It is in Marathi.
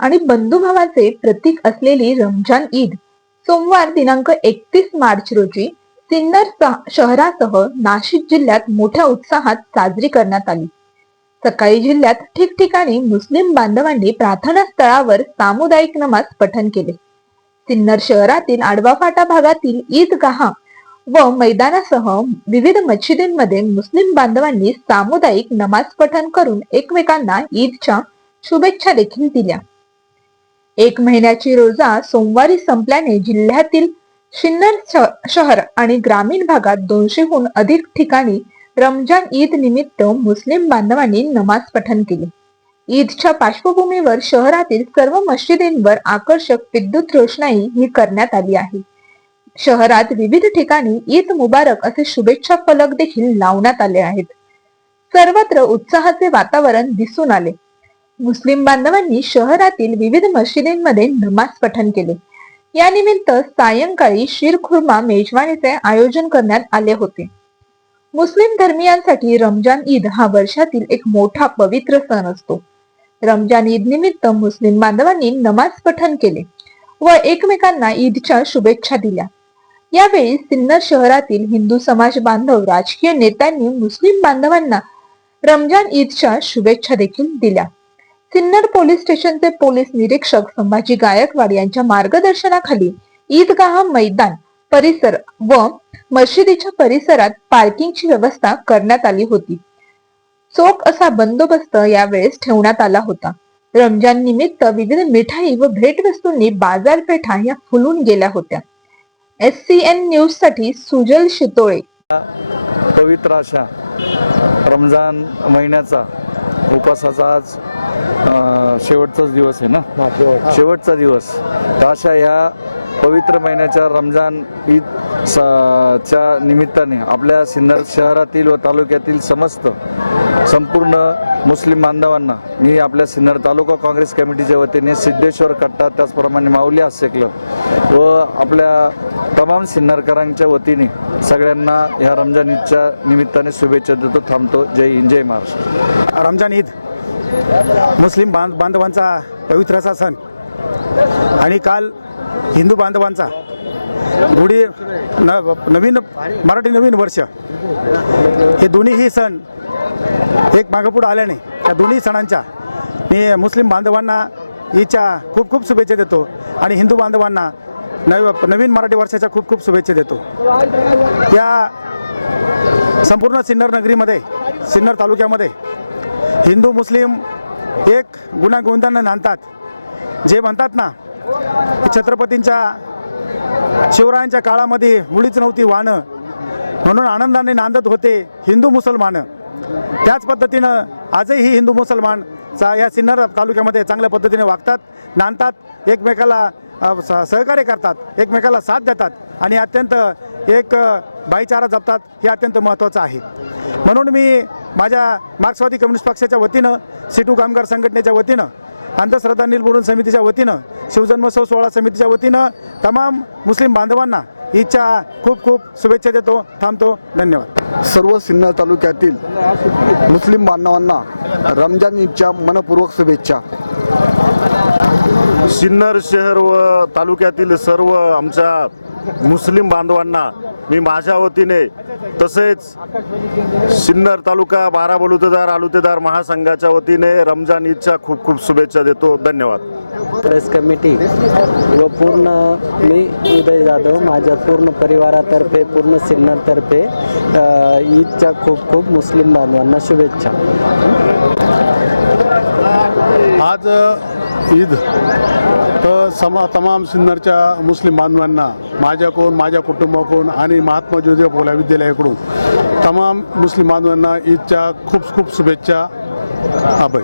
आणि बंधुभावाचे प्रतीक असलेली रमजान ईद. सोमवार दिनांक एकतीस मार्च रोजी सिन्नर शहरासह नाशिक जिल्ह्यात मोठ्या उत्साहात साजरी करण्यात आली. सकाळी जिल्ह्यात ठिकठिकाणी मुस्लिम बांधवांनी प्रार्थना स्थळावर सामुदायिक नमाज पठण केले. सिन्नर शहरातील आडवा फाटा भागातील ईदगाह व मैदानासह विविध मशिदींमध्ये मुस्लिम बांधवांनी सामुदायिक नमाज पठण करून एकमेकांना ईदच्या शुभेच्छा देखील दिल्या. एक महिन्याची रोजा सोमवारी संपल्याने जिल्ह्यातील सिन्नर शहर आणि ग्रामीण भागात दोनशेहून अधिक ठिकाणी रमजान ईद निमित्त मुस्लिम बांधवांनी नमाज पठण केले. ईदच्या पार्श्वभूमीवर शहरातील सर्व मशिदींवर आकर्षक विद्युत रोषणाई ही करण्यात आली आहे. शहरात विविध ठिकाणी ईद मुबारक असे शुभेच्छा फलक देखील लावण्यात आले आहेत. सर्वत्र उत्साहाचे वातावरण दिसून आले. मुस्लिम बांधवांनी शहरातील विविध मशिदींमध्ये नमाज पठण केले. या निमित्त सायंकाळी शिरखुर्मा मेजवानीचे आयोजन करण्यात आले होते. मुस्लिम धर्मियांसाठी रमजान ईद हा वर्षातील एक मोठा पवित्र सण असतो. रमजान ईद निमित्त मुस्लिम बांधवांनी नमाज पठण केले व एकमेकांना ईदच्या शुभेच्छा दिल्या. यावेळी सिन्नर शहरातील हिंदू समाज बांधव राजकीय नेत्यांनी मुस्लिम बांधवांना रमजान ईदच्या शुभेच्छा देखील दिल्या. सिन्नर पोलीस स्टेशनचे पोलीस निरीक्षक संभाजी गायकवाड यांच्या मार्गदर्शनाखाली ईदगाह मैदान परिसर व मशिदीच्या परिसरात पार्किंगची व्यवस्था करण्यात आली होती. चोख असा बंदोबस्त यावेळेस ठेवण्यात आला होता. रमजान निमित्त विविध मिठाई व भेटवस्तूंनी बाजारपेठा या फुलून गेल्या होत्या. एस सी एन न्यूजसाठी सुजल शितोळे. पवित्र अशा रमजान महिन्याचा उपवासाचा आज शेवटचाच दिवस आहे ना? शेवटचा. दिवस. अशा या पवित्र महिन्याच्या रमजान ईद स- च्या निमित्ताने आपल्या सिन्नर शहरातील व तालुक्यातील समस्त संपूर्ण मुस्लिम बांधवांना मी आपल्या सिन्नर तालुका काँग्रेस कमिटीच्या वतीने सिद्धेश्वर कट्टा त्याचप्रमाणे माऊली हास्य क्लब व आपल्या तमाम सिन्नरकरांच्या वतीने सगळ्यांना ह्या रमजान ईदच्या निमित्ताने शुभेच्छा देतो थांबतो. जय हिंद जय महाराष्ट्र. रमजान ईद. मुस्लिम बांध बांधवांचा पवित्राचा सण. आणि काल हिंदू बांधवांचा गुढी न नवीन मराठी नवीन वर्ष. हे दोन्हीही सण एक मागपुढं आल्याने त्या दोन्ही सणांच्या मी मुस्लिम बांधवांना हिच्या खूप खूप शुभेच्छा देतो आणि हिंदू बांधवांना नव नवीन मराठी वर्षाच्या खूप खूप शुभेच्छा देतो. या संपूर्ण सिन्नर नगरीमध्ये सिन्नर तालुक्यामध्ये हिंदू मुस्लिम एक गुन्हा नांदतात. जे म्हणतात ना छत्रपतींच्या शिवरायांच्या काळामध्ये मुळीच नव्हती वाणं. म्हणून आनंदाने नांदत होते हिंदू मुसलमान. त्याच पद्धतीनं आजही हिंदू मुसलमान चा या सिन्नर तालुक्यामध्ये चांगल्या पद्धतीने वागतात नांदतात एकमेकाला सहकार्य करतात एकमेकाला साथ देतात आणि अत्यंत एक भाईचारा जपतात हे अत्यंत महत्त्वाचं आहे. म्हणून मी माझ्या मार्क्सवादी कम्युनिस्ट पक्षाच्या वतीनं सिटू कामगार संघटनेच्या वतीनं अंधश्रद्धा निर्मूलन समितीच्या वतीनं शिवजन्मोत्सव सोहळा समितीच्या वतीनं तमाम मुस्लिम बांधवांना ईदच्या खूप खूप शुभेच्छा देतो थांबतो धन्यवाद. सर्व सिन्नर तालुक्यातील मुस्लिम बांधवांना रमजान ईदच्या मनपूर्वक शुभेच्छा. सिन्नर शहर व तालुक्यातील सर्व आमच्या मुस्लिम बांधवांना मी माझ्या वतीने तसेच सिन्नर तालुका बारा बलुतेदार आलुतेदार महासंघाच्या वतीने रमजान ईदच्या खूप खूप शुभेच्छा देतो. धन्यवाद. प्रेस कमिटी व पूर्ण मी उदय जाधव माझ्या पूर्ण परिवारातर्फे पूर्ण सिन्नरतर्फे ईदच्या खूप खूप मुस्लिम बांधवांना शुभेच्छा. आज ईद. तर समा तमाम सिन्नरच्या मुस्लिम बांधवांना माझ्याकडून माझ्या कुटुंबाकडून आणि महात्मा ज्योतिबा फुले विद्यालयाकडून तमाम मुस्लिम बांधवांना ईदच्या खूप खूप शुभेच्छा. आभय